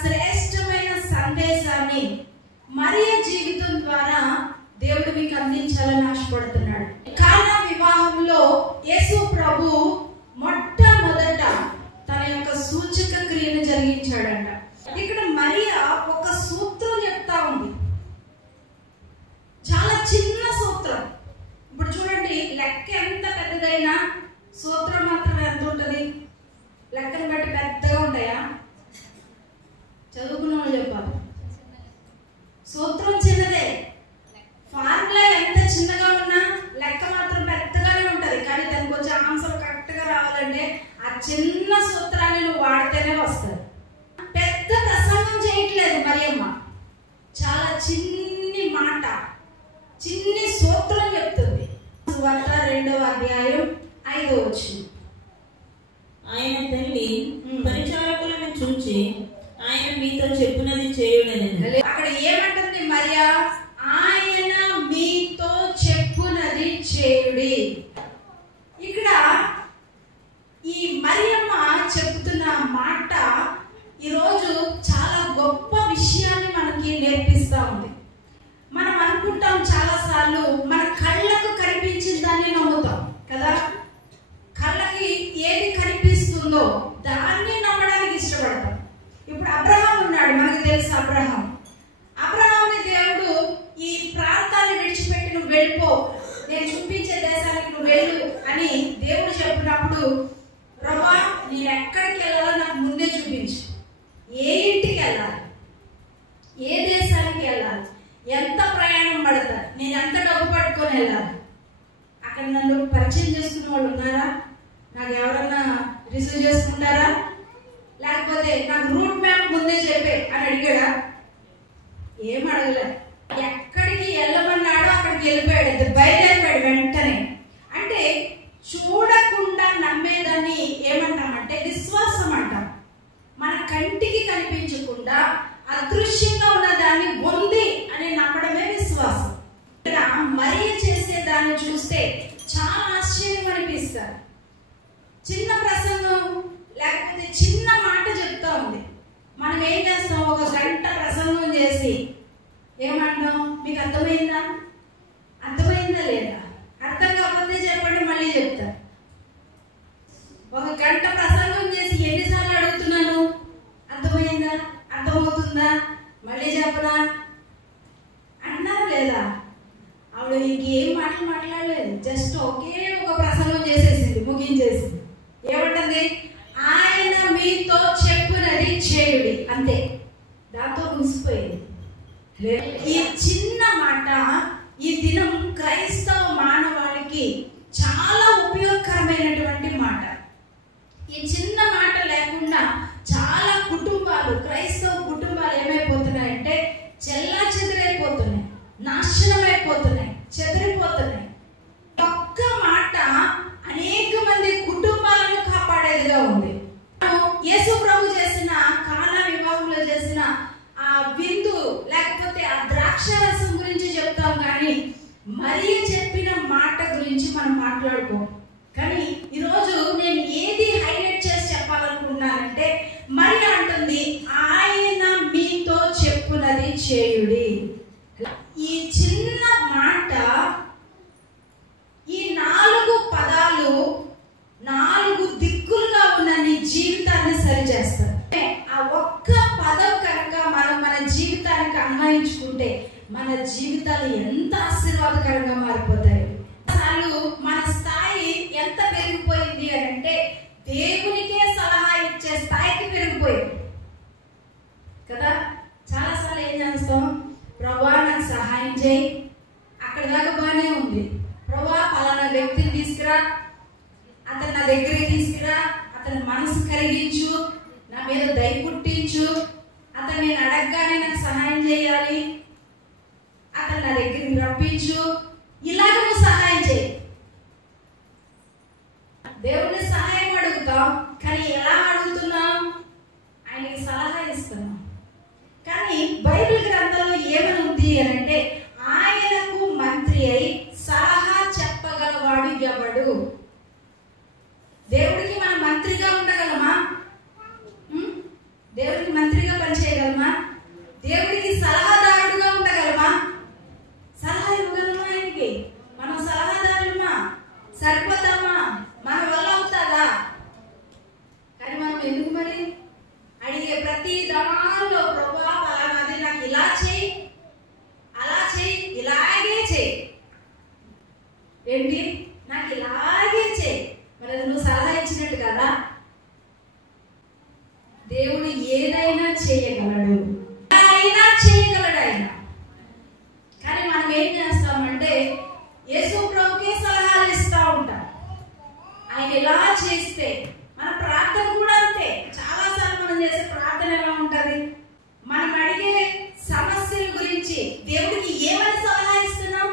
శ్రేష్టమైన సందేశాన్ని మరియ జీవితం ద్వారా దేవుడు మీకు అందించాలని ఆశపడుతున్నాడు. కానా వివాహంలో యేసు ప్రభు మొట్టమొదట తన యొక్క సూచక క్రియను జరిగించాడంట. ఇక్కడ మరియ ఒక సూత్రం చెప్తా ఉంది, చాలా చిన్న సూత్రం. ఇప్పుడు చూడండి, లెక్క ఎంత పెద్దదైనా సూత్రం మాత్రం ఎంత ఉంటుంది? లెక్కను బట్టి పెద్దగా ఉంటాయా? చదువుకున్న వాళ్ళు చెప్పాలి. సూత్రం చిన్నదే, ఫార్ములా ఎంత చిన్నగా ఉన్నా లెక్క మాత్రం పెద్దగానే ఉంటది. కానీ దానికి వచ్చే ఆన్సర్ కరెక్ట్ గా రావాలంటే ఆ చిన్న సూత్రాన్ని నువ్వు వాడితేనే వస్తుంది. పెద్ద ప్రసంగం చేయట్లేదు మరియమ్మ, చాలా చిన్ని మాట, చిన్ని సూత్రం చెప్తుంది. సువార్త 2వ అధ్యాయం 5వ వచనం. ఆయన తల్లి పరిచారకులను చూచి ఆయన మీతో చెప్పునది చేయుడనెను. అక్కడ ఏమంటుంది మరియా? ఆయన మీతో చెప్పునది చేయుడి. ఇక్కడ ఈ మరియమ్మ చెప్తున్న మాట ఈరోజు చాలా గొప్ప విషయాన్ని మనకి నేర్పిస్తా ఉంది. మనం అనుకుంటాం చాలా సార్లు మన కళ్ళకు కనిపించిన దాన్ని నమ్ముతాం కదా. కళ్ళకి ఏది కనిపిస్తుందో దాన్ని నమ్మడానికి ఇష్టపడతాం. ఇప్పుడు అబ్రహాం ఉన్నాడు, మనకు తెలుసు. అబ్రహాంని దేవుడు ఈ ప్రాంతాన్ని విడిచిపెట్టి నువ్వు వెళ్ళిపో, నేను చూపించే దేశానికి నువ్వు వెళ్ళు అని దేవుడు చెప్పినప్పుడు, ప్రభా నేను ఎక్కడికి వెళ్ళాలో నాకు ముందే చూపించు, ఏ ఇంటికి వెళ్ళాలి, ఏ దేశానికి వెళ్ళాలి, ఎంత ప్రయాణం పడతారు, నేను ఎంత డబ్బు పట్టుకొని వెళ్ళాలి, అక్కడ నన్ను పరిచయం చేసుకునే వాళ్ళు ఉన్నారా, నాకు ఎవరన్నా రిసీవ్ చేసుకుంటారా, లేకపోతే నాకు రూట్ మ్యాప్ ముందే చెప్పే అని అడిగాడా? ఏం అడగలే. ఎక్కడికి వెళ్ళమన్నాడో అక్కడికి వెళ్ళిపోయాడు, బయలుదేరిపోయాడు వెంటనే. అంటే చూడకుండా నమ్మేదాన్ని ఏమంటామంటే విశ్వాసం అంటాం. మన కంటికి కనిపించకుండా అదృశ్యంగా ఉన్న దాన్ని ఉంది అని నమ్మడమే విశ్వాసం. మరియ చేసే దాన్ని చూస్తే చాలా ఆశ్చర్యం అనిపిస్తారు. చిన్న ప్రసంగం లేకపోతే చిన్న మాట చెప్తా ఉంది. మనం ఏం చేస్తాం? ఒక గంట ప్రసంగం చేసి ఏమంటాం? మీకు అర్థమైందా? అర్థమైందా లేదా? అర్థం కాకపోతే చెప్పండి, మళ్ళీ చెప్తారు. ఒక గంట ప్రసంగం చేసి ఎన్నిసార్లు అడుగుతున్నాను, అర్థమైందా, అర్థమవుతుందా, మళ్ళీ చెప్పరా అన్నారా లేదా? ఆవిడ ఇంకేం మాట్లాడలేదు, జస్ట్ ఒకే ఒక ప్రసంగం చేసేసింది, ముగించేసింది. ఏమంటుంది? ఆయన మీతో చెప్పునది చేయుడి, అంతే. దాంతో ముగిసిపోయింది. ఈ చిన్న మాట ఈ దినం క్రైస్తవ మానవాళికి చాలా ఉపయోగకరమైనటువంటి మాట. ఈ చిన్న మాట లేకుండా చాలా కుటుంబాలు, క్రైస్తవ కుటుంబాలు ఏమైపోతున్నాయంటే చెల్లా చెదిరైపోతున్నాయి, నాశనం అయిపోతున్నాయి, చెదిరిపోతున్నాయి. ఒక్క మాట అనేక మంది కుటుంబాలను కాపాడేదిగా ఉంది. యేసు ప్రభు చేసిన కానా వివాహంలో చేసిన ఆ విందు లేకపోతే ఆ ద్రాక్షరసం గురించి చెప్తాం, కానీ మరియ చెప్పిన మాట గురించి మనం మాట్లాడుకోం. కానీ ఈరోజు నేను ఏది హైలైట్ చేసి చెప్పాలనుకున్నానంటే, మరియ అంటుంది ఆయన మీతో చెప్పునది చేయుడి. ఈ చిన్న మాట, ఈ 4 పదాలు 4 దిక్కులుగా ఉన్న నీ జీవితాన్ని సరిచేస్తారు. ఆ ఒక్క పదం కనుక మనం మన జీవితానికి అన్వయించుకుంటే మన జీవితాలు ఎంత ఆశీర్వాదకరంగా మారిపోతాయి. మన స్థాయి ఎంత పెరిగిపోయింది అని అంటే దేవునికే సలహా ఇచ్చే స్థాయికి పెరిగిపోయింది కదా. చాలాసార్లు ఏం చేస్తాం? ప్రభా నాకు సహాయం చేయి, అక్కడ దాకా బాగానే ఉంది. ప్రభా పలానా వ్యక్తిని తీసుకురా, అతను నా దగ్గరికి తీసుకురా, అతని మనసు కరిగించు, నా మీద దయ పుట్టించు, అతను నేను అడగగానే నాకు సహాయం చేయాలి, అతను నా దగ్గరికి రప్పించు, ఇలాగ నువ్వు సహాయం చేయి. దేవుని సహాయం అడుగుతాం, కానీ ఎలా అడుగుతున్నాం? ఆయనకి సలహా ఇస్తున్నాం. కానీ బైబిల్ గ్రంథంలో ఏమని ఉంది అని అంటే, ఆయనకు మంత్రి అయి సలహా చెప్పగలవాడు ఎవడు? దేవుడికి మనం మంత్రిగా ఉండగలమా? దేవుడికి మంత్రిగా పని దేవుడు ఏదైనా చేయగలడు, అయినా చేయగలడు ఆయన. కానీ మనం ఏం చేస్తామంటే యేసు ప్రభుకే సలహాలు ఇస్తూ ఉంటాం. ఆయన ఎలా చేస్తే మన ప్రార్థన కూడా అంతే. చాలాసార్లు మనం చేసే ప్రార్థన ఎలా ఉంటుంది? మనం అడిగే సమస్యల గురించి దేవుడికి ఏమని సలహా ఇస్తున్నాం?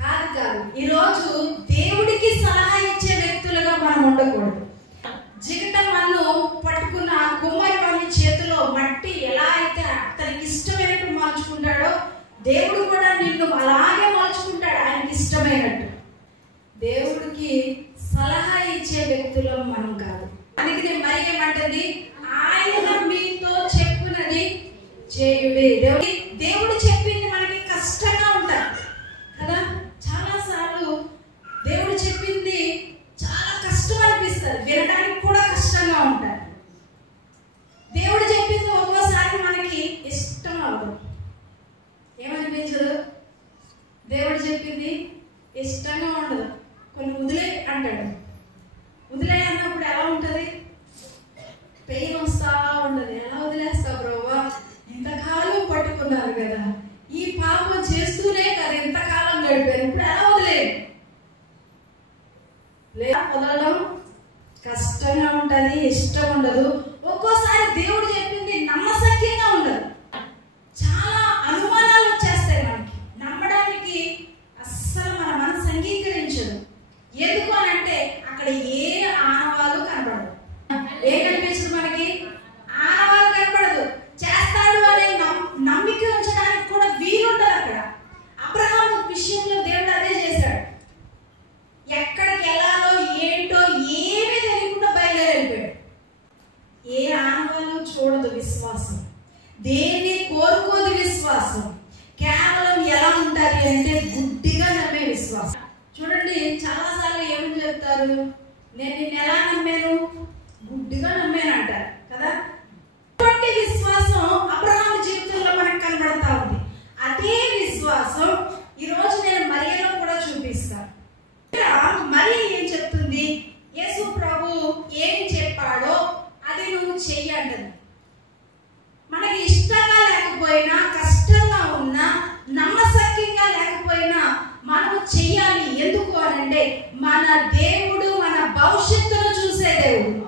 కాదు. ఈరోజు దేవుడికి సలహా ఇచ్చే వ్యక్తులుగా మనం ఉండకూడదు. జిగట మన్ను పట్టుకున్న ఆ కుమ్మరి వారి చేతిలో మట్టి ఎలా అయితే తనకి ఇష్టమైనట్టు మార్చుకుంటాడో, దేవుడు కూడా నిన్ను అలాగే మార్చుకుంటాడు ఆయనకి ఇష్టమైనట్టు. దేవుడికి సలహా ఇచ్చే వ్యక్తులు మనం కాదు. అందుకనే మరి ఏమంటది? ఆయన మీతో చెప్పినది చేయుడి. దేవుడు చెప్పింది మనకి కష్టంగా ఉంటాయి కదా. చాలా సార్లు దేవుడు చెప్పింది చాలా కష్టం అనిపిస్తుంది, వినడానికి కూడా కష్టంగా ఉంటాయి. దేవుడు చెప్పింది ఒక్కోసారి మనకి ఇష్టం అవ్వదు. ఏమనిపించదు? దేవుడు చెప్పింది ఇష్టంగా ఉండదు. కొన్ని వదిలే అంటాడు. వదిలే అన్నప్పుడు ఎలా ఉంటుంది? పెయిన్ వస్తా ఉండదు. ఎలా వదిలేస్తావు బ్రోవా? ఇంతకాలం పట్టుకున్నారు కదా, ఈ పాపం చేస్తూనే కదా ఇంతకాలం గడిపారు, ఇప్పుడు ఎలా వదిలేదు? లేదా వదలడం కష్టంగా ఉంటుంది, ఇష్టం ఉండదు. ఒక్కోసారి దేవుడు చెప్పింది నమ్మశక్యంగా ఉండదు. చాలా అనుమానాలు వచ్చేస్తాయి మనకి. నమ్మడానికి అస్సలు మన మనసు అంగీకరించదు. ఎందుకు అని అంటే అక్కడ ఏ ఆనవాలు కనపడదు. ఏం కనిపించదు మనకి? ఆనవాలు కనపడదు. చేస్తాడు అనే నమ్మిక ఉంచడానికి కూడా వీలుండదు అక్కడ. అబ్రహాము విషయంలో దేవుడు అదే చేశాడు. ఎక్కడికి వెళ్ళాలో ఏంటో ఏమీ తెలియకుండా బయలుదేరిపోయాడు. ఏ ఆనవాళ్ళు చూడదు విశ్వాసం. దేన్ని కోరుకోదు విశ్వాసం. కేవలం ఎలా ఉంటుంది అంటే గుడ్డిగా నమ్మే విశ్వాసం. చూడండి, చాలాసార్లు ఏమని చెప్తారు? నేను నిన్ను ఎలా నమ్మాను? గుడ్డిగా నమ్మాను అంటారు కదా. అటువంటి విశ్వాసం అబ్రహాము జీవితంలో మనకు కనబడతా ఉంది. అదే విశ్వాసం ఈరోజు నేను మరియలో కూడా చూపిస్తాను. మరి ఏం చెప్తుంది? యేసు ప్రభు ఏం చెప్పాడో అది నువ్వు చెయ్యండి. మనకి ఇష్టంగా లేకపోయినా, కష్టంగా ఉన్నా, నమ్మశక్యంగా లేకపోయినా మనము చెయ్యాలి. ఎందుకు అనంటే మన దేవుడు మన భవిష్యత్తును చూసే దేవుడు.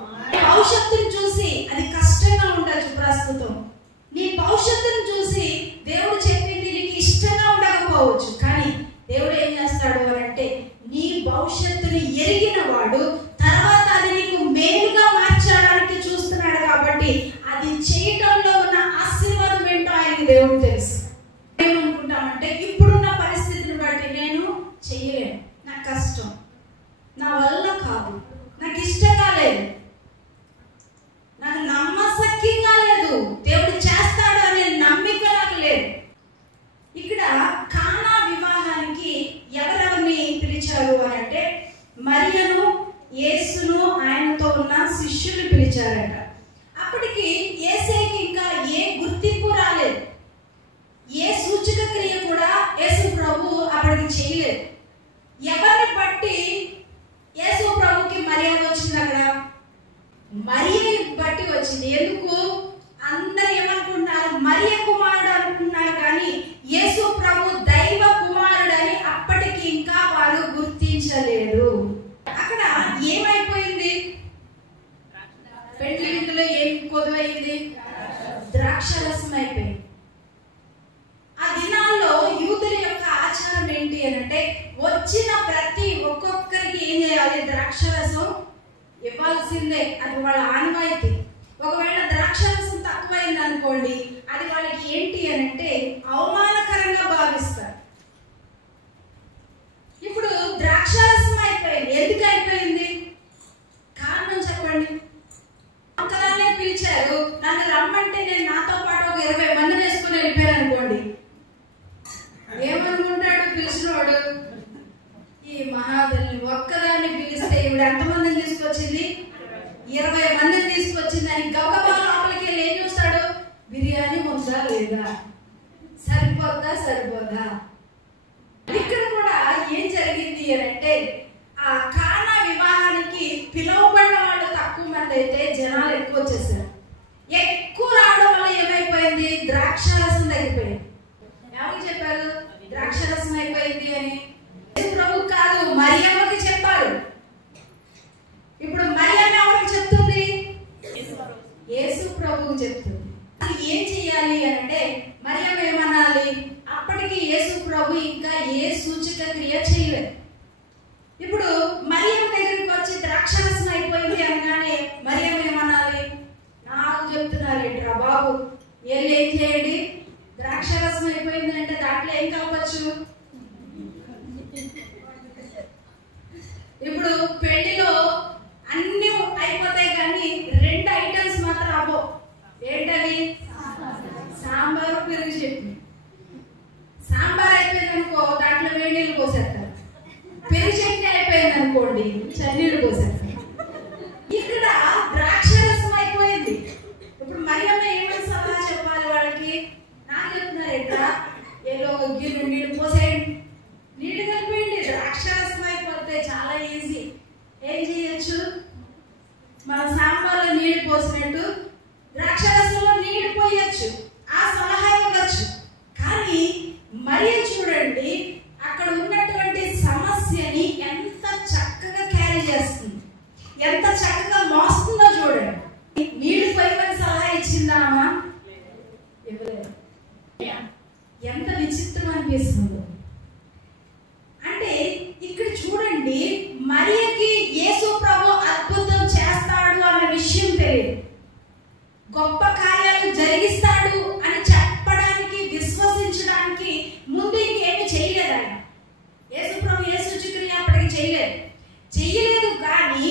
భవిష్యత్తును చూసి అది కష్టంగా ఉండొచ్చు ప్రస్తుతం. నీ భవిష్యత్తును చూసి దేవుడు చెప్పింది నీకు ఇష్టంగా ఉండకపోవచ్చు. కానీ దేవుడు ఏం చేస్తాడు అనంటే నీ భవిష్యత్తుని ఎరిగిన వాడు తర్వాత అది నీకు మేలుగా మార్చడానికి చూస్తున్నాడు. కాబట్టి అది చేయటంలో ఉన్న ఆశీర్వాదం ఏంటో ఆయనకి దేవుడు తెలుసు. ఏమనుకుంటామంటే ఇప్పుడున్న పరిస్థితిని బట్టి నేను చెయ్యలేను, నాకు కష్టం, నా వల్ల కాదు, నాకు ఇష్టంగా లేదు, నాకు నమ్మశక్యంగా లేదు, దేవుడు చేస్తాడు అనే నమ్మిక నాకు లేదు. ఇక్కడ కానా వివాహానికి ఎవరెవరిని పిలిచారు అని అంటే మరియను, యేసును, ఆయనతో ఉన్న శిష్యులు పిలిచారట. అప్పటికి యేసుకి ఇంకా ఏ గుర్తింపు రాలేదు. ఏ సూచక క్రియ కూడా యేసు ప్రభు అప్పటికి చేయలేదు. ఎవరిని బట్టి యేసు ప్రభుకి మర్యాద వచ్చింది? అక్కడ మరియని బట్టి వచ్చింది. ఎందుకు? అందరు ఏమనుకుంటున్నారు? మరియ కుమారుడు అనుకుంటున్నారు, కానీ యేసు ప్రభు దైవ కుమారుడని అప్పటికి ఇంకా వారు గుర్తించలేదు. అక్కడ ఏమైపోయింది? పెండ్లి విందులో ఏం కొదువైంది? ద్రాక్షరసం అయిపోయింది. ఆ దినాల్లో యూదుల యొక్క ఆచారం ఏంటి అంటే వచ్చిన ప్రతి ఒక్కొక్కరికి ఏం చేయాలి? ద్రాక్షరసం ఇవ్వాల్సిందే. అది వాళ్ళ ఆనవాయితీ. ఒకవేళ ద్రాక్షరసం తక్కువైంది అనుకోండి, అది వాళ్ళకి ఏంటి అంటే అవమానకరంగా భావిస్తారు. ఇప్పుడు ద్రాక్షరసం అయిపోయింది. ఎందుకు అయిపోయింది? కారణం చెప్పండి. ఒక్కదాన్నే పిలిచారు, నన్ను రమ్మంటే నేను నాతో పాటు ఒక 20 మందిని వేసుకుని వెళ్ళిపోయాను అనుకోండి, ఏమనుకుంటాడు పిలిచినవాడు? ఈ మహాదల్ని ఒక్కదాన్ని పిలిస్తే ఇప్పుడు ఎంతమందిని తీసుకొచ్చింది? 20 మందిని తీసుకొచ్చింది అని గబగబా లోపలికి వెళ్ళి ఏం చూస్తాడు? బిర్యానీ ఉందా లేదా, సరిపోద్దా. ఇక్కడ కూడా ఏం జరిగింది అంటే ఆ కానా వివాహానికి పిలువబడిన వాళ్ళు అయితే జనాలు ఎక్కువ వచ్చేసారు. ఎక్కువ రావడం వల్ల ఏమైపోయింది? ద్రాక్షారసం తగ్గిపోయింది. ఎవరికి చెప్పారు ద్రాక్షారసం అయిపోయింది అని? ప్రభు కాదు, మరియమ్మకి చెప్పారు. ఇప్పుడు మరియమ్మ ఎవరికి చెప్తుంది? యేసు ప్రభువుకి చెప్తుంది. ఏం చెయ్యాలి అంటే మరియమ్మ ఏమనాలి? అప్పటికి యేసు ప్రభు ఇంకా ఏ సూచక క్రియ చేయలేదు. ఇప్పుడు మరియమ్మ దగ్గరికి వచ్చి ద్రాక్షారసం అయిపోయింది అనగానే మరియమ్మ ఏమనాలి? నాకు చెప్తున్నారు ఏంట్రా బాబు, ఏం చేయండి, ద్రాక్షారసం అయిపోయింది అంటే దాంట్లో ఏం కలపచ్చు? ఇప్పుడు పెళ్లిలో అన్ని అయిపోతాయి కానీ 2 ఐటమ్స్ మాత్రం అవ్వవు. ఏంటవి? సాంబారు, పెరుగు చట్నీ. సాంబార్ అయిపోయింది అనుకో, దాంట్లో వేడి నీళ్ళు పోసేస్తారు. పెరుగు చట్నీ అయిపోయింది అనుకోండి, చన్నీళ్ళు పోసేస్తారు. ఇక్కడ ద్రాక్షారసం అయిపోయింది. ఇప్పుడు మరియమ్మ ఏమని సలహా చెప్పాలి వాళ్ళకి? నాకు చెప్తున్నారు ఎట్లా, ఏదో ఒక గిన్నె నీళ్ళు పోసేయండి, నీళ్ళు కలిపేయండి. ద్రాక్షారసం అయిపోతే చాలా ఈజీ. ఏం చేయొచ్చు? మన సాంబార్లో నీళ్ళు పోసినట్టు ద్రాక్షారసంలో నీళ్ళు పోయొచ్చు. ఆ సలహా ఇవ్వచ్చు. కానీ మరి చూడండి, అక్కడ ఉన్నటువంటి సమస్యని ఎంత చక్కగా క్యారీ చేస్తుంది, ఎంత చక్కగా మోస్తుందో చూడండి. నీళ్లు పోయమని సలహా ఇచ్చిందామా? ఇవ్వలేదు. ఎంత విచిత్రం అనిపిస్తుందో. అంటే ఇక్కడ చూడండి, మరియకి యేసు ప్రభు అద్భుతం చేస్తాడు అన్న విషయం తెలియదు. గొప్ప కార్యాలు జరిగిస్తాడు అని చెప్పడానికి, విశ్వసించడానికి ముందు ఇంకేమి చేయలేదు ఆయన. యేసు ప్రభు ఏ సూచక్రియ అప్పటికి చేయలేదు. కానీ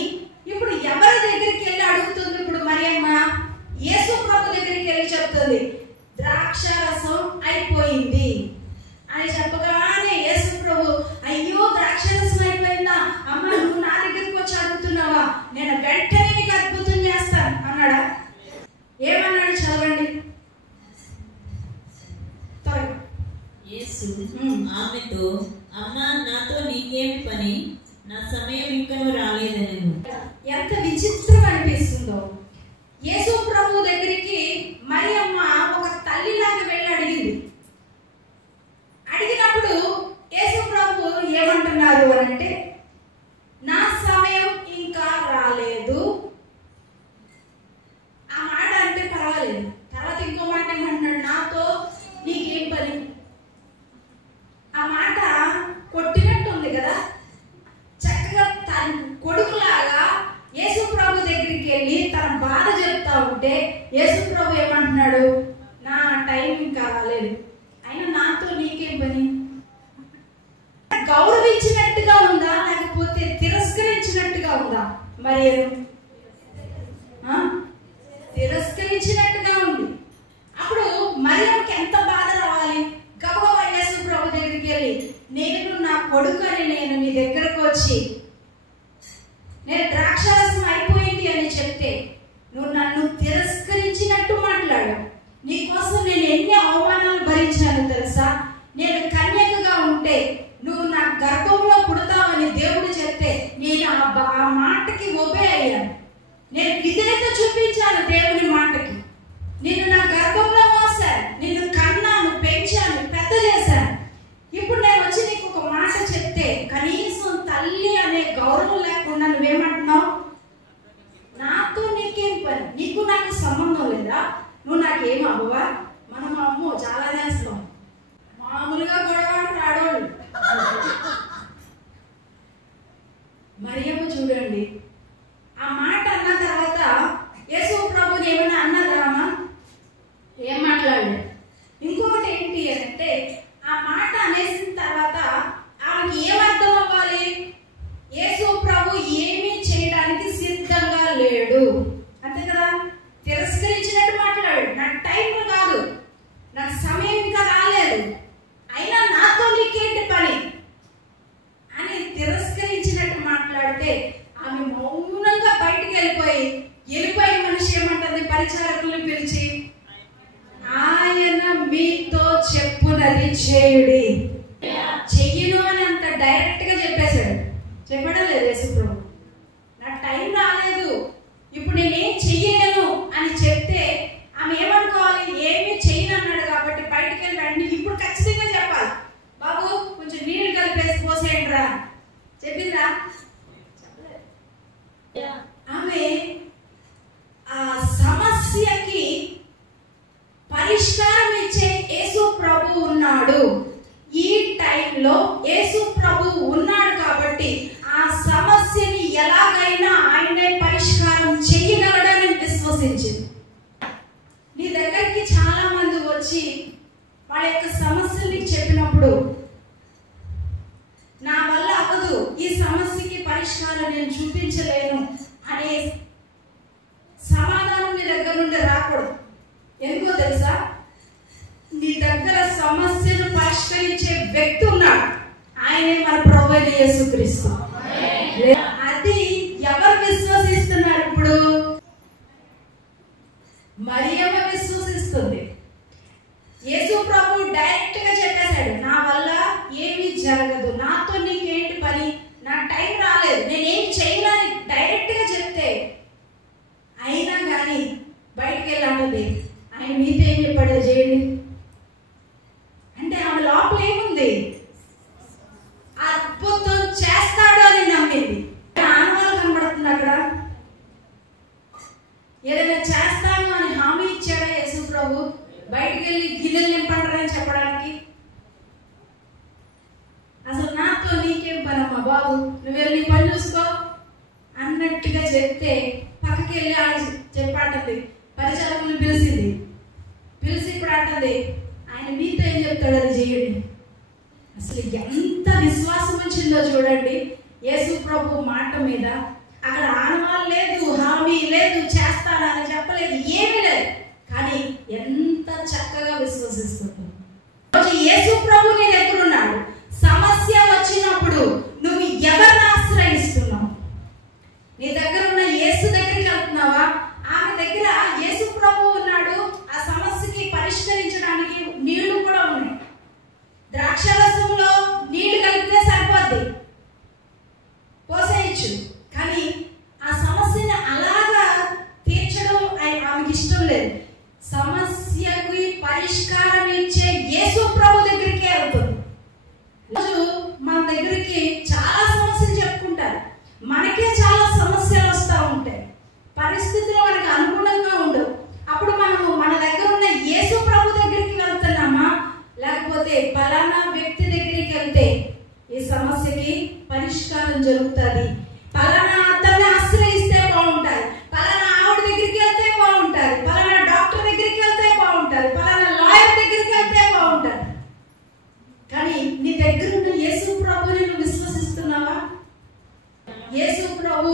ఇప్పుడు ఎవరి దగ్గరికి వెళ్ళి అడుగుతుంది? ఇప్పుడు మరియమ్మ యేసు ప్రభు దగ్గరికి వెళ్ళి చెప్తుంది, ద్రాక్షారసం అయిపోయింది అని చెప్పగానే యేసు ప్రభు, అయ్యో ద్రాక్షారసం అయిపోయిందా అమ్మ, నువ్వు నా దగ్గరికి వచ్చి అడుగుతున్నావా, నేను వెంటనే నీకు అద్భుతం చేస్తాను అన్నాడా? ఏమన్నాడు? చదవండి. యేసు ఆమెతో, అమ్మా, నాతో నీకేమి పని, నా సమయం ఇంకనూ రాలేదని. ఎంత విచిత్రం అనిపిస్తుందో. యేసు ప్రభు దగ్గరికి మరియమ్మ ఒక తల్లిలాగా వెళ్ళి అడిగింది. అడిగినప్పుడు యేసు ప్రభు ఏమంటున్నారు అంటే, నా సమయం ఇంకా రాలేదు. ఆ మాట అంటే పర్వాలేదు. తర్వాత ఇంకో మాట ఏమంటున్నాడు? నాతో నీకేం పని. ఆ మాట కొట్టినట్టు ఉంది కదా. చక్కగా తన కొడుకులాగా యేసు ప్రభు దగ్గరికి వెళ్ళి తన బాధ చెప్తా ఉంటే యేసు ప్రభు ఏమంటున్నాడు? నా టైం ఇంకా రాలేదు, అయినా నాతో నీకేం పని. గౌరవించినట్టుగా ఉందా లేకపోతే తిరస్కరించినట్టుగా ఉందా? మరి తిరస్కరించినట్టుగా ఉంది. అప్పుడు మరియమ్మకి ఎంత బాధ రావాలి? గబగబా యేసు ప్రభు దగ్గరికి వెళ్ళి, నేను నా కొడుకుని నేను నీ దగ్గరకు వచ్చి నేను ద్రాక్షారసం అయిపోయింది అని చెప్తే నువ్వు నన్ను తిరస్కరించినట్టు మాట్లాడు. నీకోసం నేను ఎన్ని అవమానాలు భరించాను తెలుసా? నేను కన్యకగా ఉంటే నువ్వు నా గర్భంలో పుడతావని దేవుడు చెప్తే నేను ఆ మాటకి ఒబే అయ్యాను. నేను విధేయత చూపించాను దేవుని మాటకి. నిన్ను నా గర్భంలో మోసాను, నిన్ను కన్నాను, పెంచాను, పెద్ద చేశాను. ఇప్పుడు నేను వచ్చి నీకు ఒక మాట చెప్తే కనీసం తల్లి అనే గౌరవం లేకుండా నువ్వేమంటున్నావు? నాతో నీకేం పని, నీకు నాకు సంబంధం లేదా, నువ్వు నాకేం అవ్వవా? మనం అమ్మో చాలా చేస్తాం, మామూలుగా గొడవ ఆడోళ్ళు. మరియమ్మ చూడండి, ఆ మాట అన్న తర్వాత యేసు ప్రభుని ఏమైనా అన్నదా? ఏం మాట్లాడలేదు. ఇంకొకటి ఏంటి అంటే, ఆ మాట అనేసిన తర్వాత ఆమెకి ఏమర్థం అవ్వాలి? యేసు ప్రభు ఏమీ చేయడానికి సిద్ధంగా లేడు, అంతే కదా. తిరస్కరించినట్టు మాట్లాడు. నాకు టైం కాదు, నాకు సమయం ఇంకా రాలేదు, అయినా నాతో నీకేంటి పని అని తిరస్కరించినట్టు మాట్లాడితే ఆమె మౌనంగా బయటికి వెళ్ళిపోయిన మనిషి ఏమంటుంది? పరిచారకులను పిలిచి, ఆయన మీతో చెప్పునది చేయుడి. వాళ్ళ యొక్క సమస్యల్ని చెప్పినప్పుడు నా వల్ల అవ్వదు, ఈ సమస్యకి పరిష్కారం నేను చూపించలేను అనే సమాధానం నీ దగ్గర నుండి రాకూడదు. ఎందుకో తెలుసా? నీ దగ్గర సమస్యను పరిష్కరించే వ్యక్తి ఉన్నాడు, ఆయనే మన ప్రభువైన యేసుక్రీస్తు. అది ఎవరు విశ్వసిస్తున్నారు? ఇప్పుడు మరియమ్మ విశ్వసిస్తుంది. యేసు ప్రభు డైరెక్ట్ గా చెప్పేశాడు, నా వల్ల ఏమీ జరగదు, నాతో నీకేంటి పని, నా టైం రాలేదు, నేనేం చేయలేని డైరెక్ట్ గా చెప్తే, అయినా కానీ బయటికి వెళ్ళాలి. ఆయన మీతో ఏం చెప్పాడు చేయండి అంటే ఆమె లోపల ఏముంది? అద్భుతం చేస్తాడు అని నమ్మింది. ఆనవాళ్ళు కనబడుతుంది అక్కడ. ఏదైనా చేస్తాను అని హామీ ఇచ్చాడా యేసు ప్రభు? బయటికి వెళ్ళి గిన్నెలు నింపండి చెప్పడానికి అసలు నాతో నీకేం పనమ్మా బాబు, నువ్వు వెళ్ళి నీ పని చూసుకో అన్నట్టుగా చెప్తే పక్కకి వెళ్ళి ఆడ చెప్పాటది. పరిచారకులను పిలిచింది. పిలిచి ఇప్పుడు అంటది, ఆయన మీతో ఏం చెప్తాడు అది చేయండి. అసలు ఎంత విశ్వాసం వచ్చిందో చూడండి యేసు ప్రభు మాట మీద. అక్కడ ఆనవాళ్ళు లేదు, హామీ లేదు, చేస్తానని చెప్పలేదు, ఏమీ లేదు. కానీ ఎంత చక్కగా విశ్వసిస్తుంది. యేసు ప్రభు నీ దగ్గర ఉన్నాడు. సమస్య వచ్చినప్పుడు నువ్వు ఎవరిని ఆశ్రయిస్తున్నావు? నీ దగ్గర ఉన్న యేసు దగ్గరికి వెళ్తున్నావా? ఆమె దగ్గర యేసు ప్రభు ఉన్నాడు. ఆ సమస్యకి పరిష్కరించడానికి నీళ్లు కూడా ఉన్నాయి. ద్రాక్షరసంలో నీళ్లు కలిపితే సరిపోద్ది, పోసేయచ్చు. కానీ ఆ సమస్యని అలాగా తీర్చడం ఆమెకి ఇష్టం లేదు. సమస్యకి పరిష్కారం ఇచ్చే యేసు ప్రభు దగ్గరికే వెళ్తుంది. రోజు మన దగ్గరికి చాలా సమస్యలు చెప్పుకుంటారు, మనకే చాలా సమస్యలు వస్తూ ఉంటాయి, పరిస్థితులు మనకు అనుగుణంగా ఉండవు. అప్పుడు మనము మన దగ్గర ఉన్న యేసు ప్రభు దగ్గరికి వెళ్తున్నామా, లేకపోతే పలానా వ్యక్తి దగ్గరికి వెళ్తే ఈ సమస్యకి పరిష్కారం జరుగుతుంది, పలానా అతన్ని ఆశ్రయిస్తే బాగుంటుంది, పలానా ఆవిడ దగ్గరికి వెళ్తే బాగుంటుంది, పలానా డాక్టర్ దగ్గరికి వెళ్తే బాగుంటుంది, పలానా లాయర్ దగ్గరికి వెళ్తే బాగుంటుంది. కానీ నీ దగ్గర ఉన్న యేసు ప్రభుని నువ్వు విశ్వసిస్తున్నావా? యేసు ప్రభు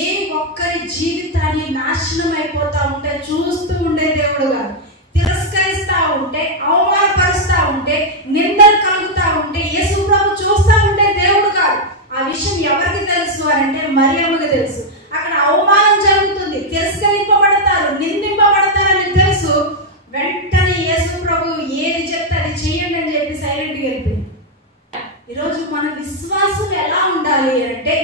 ఏ ఒక్కరి జీవితాన్ని నాశనం అయిపోతా ఉంటే చూస్తూ ఉండే దేవుడు కాదు. తిరస్కరిస్తా ఉంటే, అవమానపరుస్తా ఉంటే, నిందలు కలుగుతా ఉంటే యేసు ప్రభు చూస్తా ఉండే దేవుడు కాదు. ఆ విషయం ఎవరికి తెలుసు అంటే మరియమ్మకి తెలుసు. అక్కడ అవమానం జరుగుతుంది, తిరస్కరింపబడతారు, నిందింపబడతారని తెలుసు. వెంటనే యేసు ప్రభు ఏది చెప్తే అది చెయ్యండి అని చెప్పి సైలెంట్గా వెళ్ళిపోయింది. ఈరోజు మన విశ్వాసం ఎలా ఉండాలి అంటే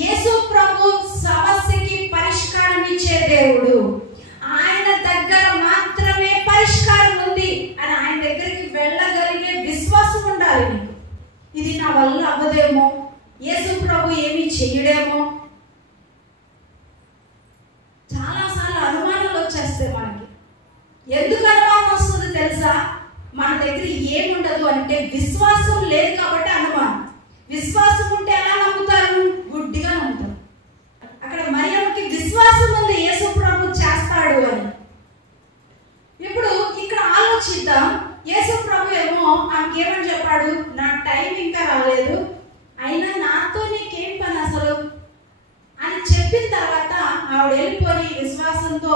యేసు ప్రభు సమస్యకి పరిష్కారం ఇచ్చే దేవుడు, ఆయన దగ్గర మాత్రమే పరిష్కారం ఉంది అని ఆయన దగ్గరికి వెళ్ళగలిగే విశ్వాసం ఉండాలి నీకు. ఇది నా వల్ల అవ్వదేమో, యేసు ప్రభు ఏమీ చెయ్యడేమో, చాలాసార్లు అనుమానాలు వచ్చేస్తాయి మనకి. ఎందుకు అనుమానం వస్తుంది తెలుసా? మన దగ్గర ఏముండదు అంటే విశ్వాసం లేదు కాబట్టి అనుమానం. విశ్వాసం ఉంటే ఎలా నమ్ముతారు? గుడ్డిగా నమ్ముతారు. అక్కడ మరియమ్మకి విశ్వాసం ఉంది యేసు ప్రభు చేస్తాడు అని. ఇప్పుడు ఇక్కడ ఆలోచిద్దాం. యేసు ప్రభు ఏమో ఆమెకి ఏమని చెప్పాడు? నా టైం ఇంకా రాలేదు, అయినా నాతో నీకేం పని అసలు అని చెప్పిన తర్వాత ఆవిడ వెళ్ళిపోయి విశ్వాసంతో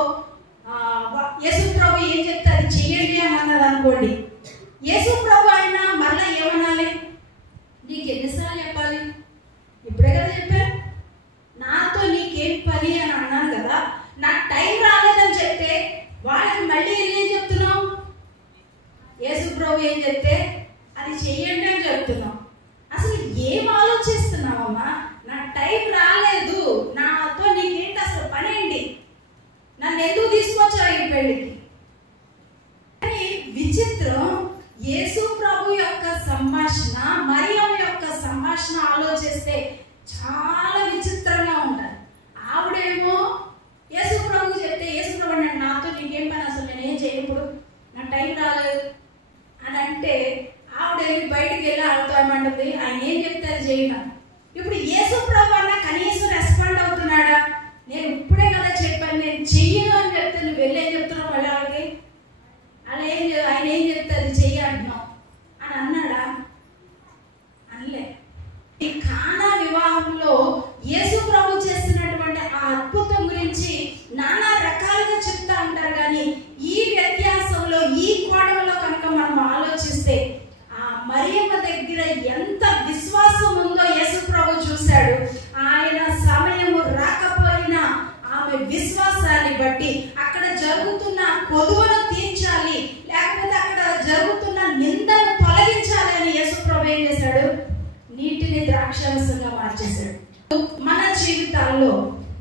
యేసు ప్రభు ఏం చెప్తే అది చెయ్యండి అని అన్నది అనుకోండి. యేసు ప్రభు ఆయన మళ్ళీ ఏమనాలి? నీకు ఎన్నిసార్లు చెప్పాలి? ఇప్పుడే కదా చెప్పాను, నాతో నీకేం పని అని అన్నాను కదా. నాకు టైం రాలేదని చెప్తే వాళ్ళకి మళ్ళీ ఏం చెప్తున్నావు? యేసు ప్రభు ఏం చెప్తే అది చెయ్యండి అని చెప్తున్నావు. అసలు ఏం ఆలోచిస్తున్నావమ్మా? నా టైం రాలేదు, నాతో నీకేంటి అసలు పని ఏంటి? నన్ను ఎందుకు తీసుకొచ్చావు ఈ పెళ్లికి? కానీ విచిత్రం, యేసు ప్రభు యొక్క సంభాషణ, మరియమ్మ యొక్క సంభాషణ ఆలోచిస్తే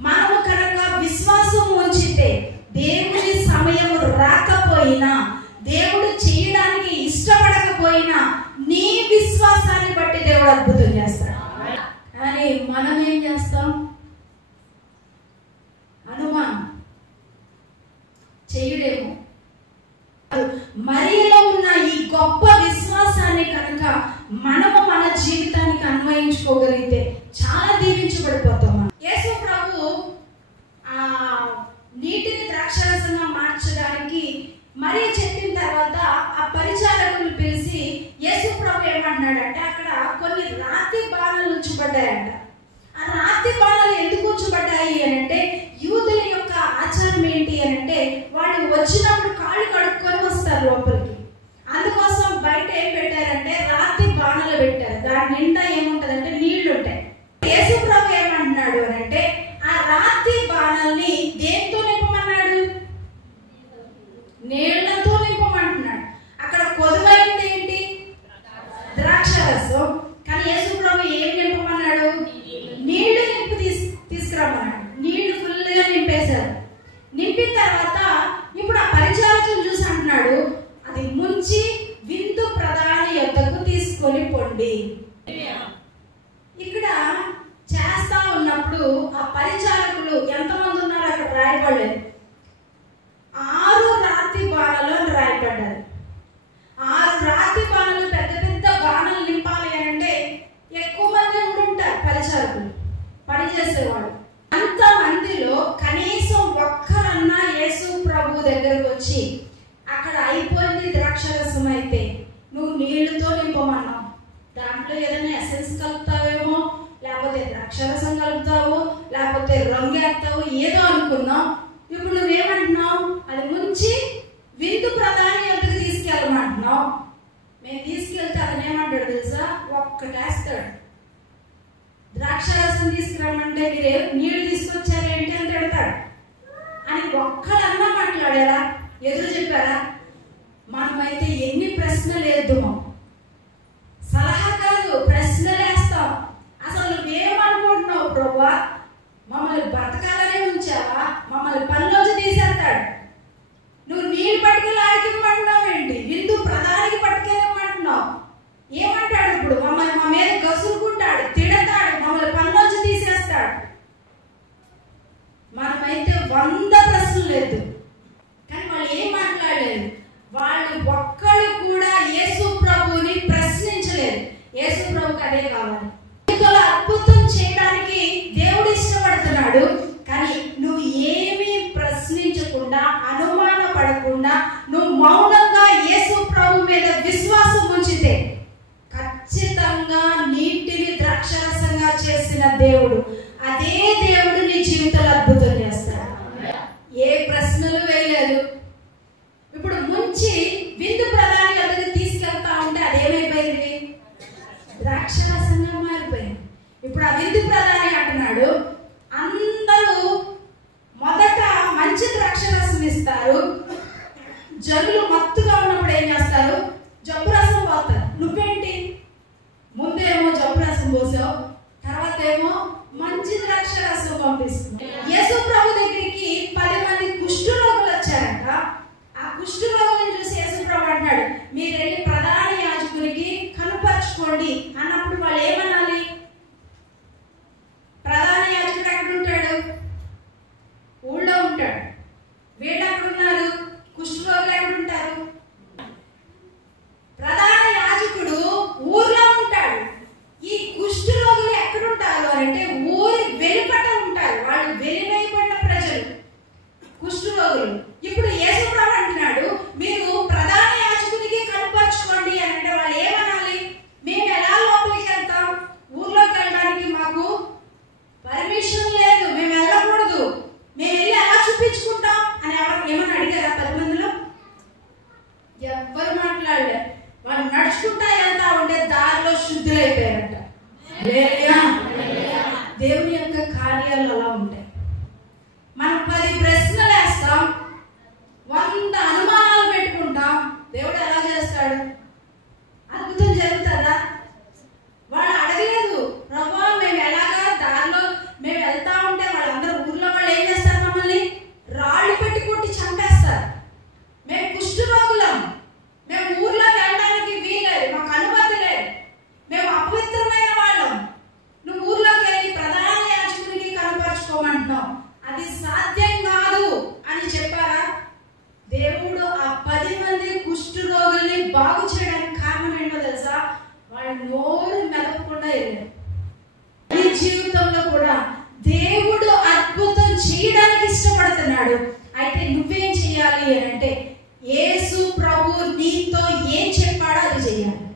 మనము కనుక విశ్వాసం ఉంచితే దేవుని సమయం రాకపోయినా, దేవుడు చేయడానికి ఇష్టపడకపోయినా నీ విశ్వాసాన్ని బట్టి దేవుడు అద్భుతం చేస్తాడు. కానీ మనం ఏం చేస్తాం? అనుమానం, చేయలేము. మరియలో ఉన్న ఈ గొప్ప విశ్వాసాన్ని కనుక మనము మన జీవితానికి అన్వయించుకోగలిగితే చాలా దీవించబడిపోతాం. యేసు ప్రభు ఆ నీటిని ద్రాక్షారసంగా మార్చడానికి మరి చెప్పిన తర్వాత ఆ పరిచారకులు పిలిచి యేసు ప్రభు ఏమంటున్నాడంటే, అక్కడ కొన్ని రాతి బాణాలు ఉంచబడ్డాయంట. ఆ రాతి బాణాలు ఎందుకు ఉంచబడ్డాయి అంటే, యూదుల యొక్క ఆచారం ఏంటి అంటే, వాళ్ళు వచ్చినప్పుడు కాళ్ళు కడుక్కొని వస్తారు లోపలికి. అందుకోసం బయట ఏం పెట్టారంటే రాతి బాణాలు పెట్టారు. దాని నిండా ఏముంటదంటే నీళ్లు ఉంటాయి. యేసు ప్రభు ఏమంటున్నాడు అంటే, ఆ రాతి బాణాల్ని దేంతో నింపమన్నాడు? నీళ్లతో నింపమంటున్నాడు. అక్కడ కొదువైంది ఏంటి? ద్రాక్షరసం. కానీ యేసు ప్రభు ఏం నింపమన్నాడు? నీళ్లు నింపి తీసుకురమ్మన్నాడు. నీళ్లు ఫుల్గా నింపేశారు. నింపిన తర్వాత ఇప్పుడు ఆ పరిచారకులు చూసి అంటున్నాడు, అది ముంచి విందు ప్రధాని యొద్దకు తీసుకొని పొండి. ఇక్కడ చేస్తా ఉన్నప్పుడు ఆ పరిచారకులు ఎంతమంది ఉన్నారు అక్కడ రాయబడలేదు. 6 రాతి బాణాలు రాయబడ్డారు. 6 రాతి బాణాలు, పెద్ద పెద్ద బాణాలు నింపాలి అంటే ఎక్కువ మంది ఉంటారు పరిచారకులు, పనిచేసేవాడు. అంతమందిలో కనీసం ఒక్కరన్నా యేసు ప్రభు దగ్గరకు వచ్చి, అక్కడ అయిపోయింది ద్రాక్షరసం అయితే నువ్వు నీళ్లతో నింపమన్నావు, దాంట్లో ఏదైనా ఎసెన్స్ కలుపుతావేమో, లేకపోతే ద్రాక్షరసం కలుపుతావు, లేకపోతే రంగు వేస్తావు, ఏదో అనుకున్నావు. ఇప్పుడు నువ్వేమంటున్నావు? అది ముంచి విందు ప్రధాని యొద్దకు తీసుకెళ్ళమంటున్నావు. మేము తీసుకెళ్తే అతను ఏమంటాడు తెలుసా? ఒక్కటేస్తాడు. ద్రాక్షరసం తీసుకురమ్మంటే మీరు నీళ్లు తీసుకొచ్చారేంటి అని తిడతాడు. అని ఒక్కడన్నా మాట్లాడారా? ఎదురు చెప్పారా? మనమైతే ఎన్ని ప్రశ్నలు వేద్దామో, సలహా కాదు ప్రశ్నలు వేస్తాం. అసలు నువ్వేమనుకుంటున్నావు ప్రభువా? మమ్మల్ని బతకాలనే ఉంచావా? మమ్మల్ని పనిలోంచి తీసేస్తాడు. నువ్వు నీళ్ళు పట్టుకెళ్ళి ఆడికిమ్మంటున్నావు ఏంటి? విందు ప్రధానికి పట్టుకెళ్ళమంటున్నావు. ఏమంటాడు ఇప్పుడు? మమ్మల్ని మా మీద గసురుకుంటాడు, తిడతాడు, మమ్మల్ని పనిలోంచి తీసేస్తాడు. మనమైతే 100 ప్రశ్నలు లేదు. కానీ వాళ్ళు ఏం మాట్లాడలేదు. వాళ్ళు ఒక్కళ్ళు కూడా యేసు ప్రభుని ప్రశ్నించలేదు. యేసు ప్రభుకి అదే కావాలి. అద్భుతం చేయడానికి దేవుడు ఇష్టపడుతున్నాడు. కానీ నువ్వు ఏమీ ప్రశ్నించకుండా, అనుమాన పడకుండా, నువ్వు మౌనంగా యేసు ప్రభు మీద విశ్వాసం ఉంచితే ఖచ్చితంగా నీటిని ద్రాక్షరసంగా చేసిన దేవుడు, అదే దేవుడు నీ జీవితంలో అద్భుతం చేస్తాడు. ఏ ప్రశ్నలు వేయలేదు. ఇప్పుడు ముంచి విందు ప్రధాని వద్దకు తీసుకెళ్తా ఉంటే అదేమైపోయింది? ద్రాక్షరసంగా మారిపోయింది. ఇప్పుడు ఆ విందు ప్రధాని అంటున్నాడు, అందరూ మొదట మంచి ద్రాక్షరసం ఇస్తారు, జనులు మత్తుగా ఉన్నప్పుడు ఏం చేస్తారు? జబ్బు రసం పోతారు. నువ్వేంటి? ముందేమో జబ్బు రసం పోసావు, తర్వాత ఏమో మంచి ద్రాక్షరసం పంపిస్తుంది. యేసు ప్రభు దగ్గరికి 10 మంది కుష్ఠరోగులు వచ్చారంట. ఆ కుష్ఠరోగులను చూసి యేసు ప్రభు అంటాడు, మీరు వెళ్ళి ప్రధాన యాజకునికి కనుపరచుకోండి అన్నప్పుడు వాళ్ళు ఏమనాలి? ప్రధాన యాజకుడు ఎక్కడ ఉంటాడు? ఊళ్ళో ఉంటాడు. వీళ్ళు ఎక్కడ ఉన్నారు? కుష్ఠరోగులు ఎక్కడ ఉంటారు? ప్రధాన యాజకుడు ఊర్లో ఉంటాడు. ఈ కుష్ఠరోగులు ఎక్కడుంటారు అంటే ఊరి వెలుపట ఉంటారు. వాళ్ళు వెలివేయబడిన ప్రజలు కుష్ఠరోగులు. ఇప్పుడు యేసు ప్రభు అంటున్నాడు, మీరు ప్రధాన యాజకునికి కనుపరచుకోండి అని అంటే వాళ్ళు ఏమనాలి? మేము ఎలా లోపలికి వెళ్తాం? ఊర్లోకి వెళ్ళడానికి మాకు పర్మిషన్ లేదు, మేము వెళ్ళకూడదు, మేము వెళ్ళి ఎలా చూపించుకుంటాం అని ఏమని అడిగారా? 10 మందిలో ఎవ్వరు మాట్లాడలే. వాళ్ళు నడుచుకుంటా వెళ్తా ఉంటే దారిలో శుద్ధులైపోయారంట. దేవుని యొక్క కార్యాలు అలా ఉంటాయి. మనం 10 ప్రశ్నలు వేస్తాం, 100 అనుమానాలు పెట్టుకుంటాం. దేవుడు ఎలా చేస్తాడు? అద్భుతం జరుగుతుందా? వాళ్ళు అడగలేదు, ప్రభువా మేము ఎలాగా దారిలో మేము వెళ్తా ఉంటే వాళ్ళు నో, అది సాధ్యం కాదు అని చెప్పారా? దేవుడు ఆ 10 మంది కుష్ఠరోగుల్ని బాగు చేయడానికి కారణం ఏంటో తెలుసా? వాళ్ళు నోరు మెదపకుండా వెళ్ళారు. ఈ జీవితంలో కూడా దేవుడు అద్భుతం చేయడానికి ఇష్టపడుతున్నాడు. అయితే నువ్వేం చేయాలి అని అంటే, యేసు ప్రభు నీతో ఏం చెప్పాడో అది చేయాలి.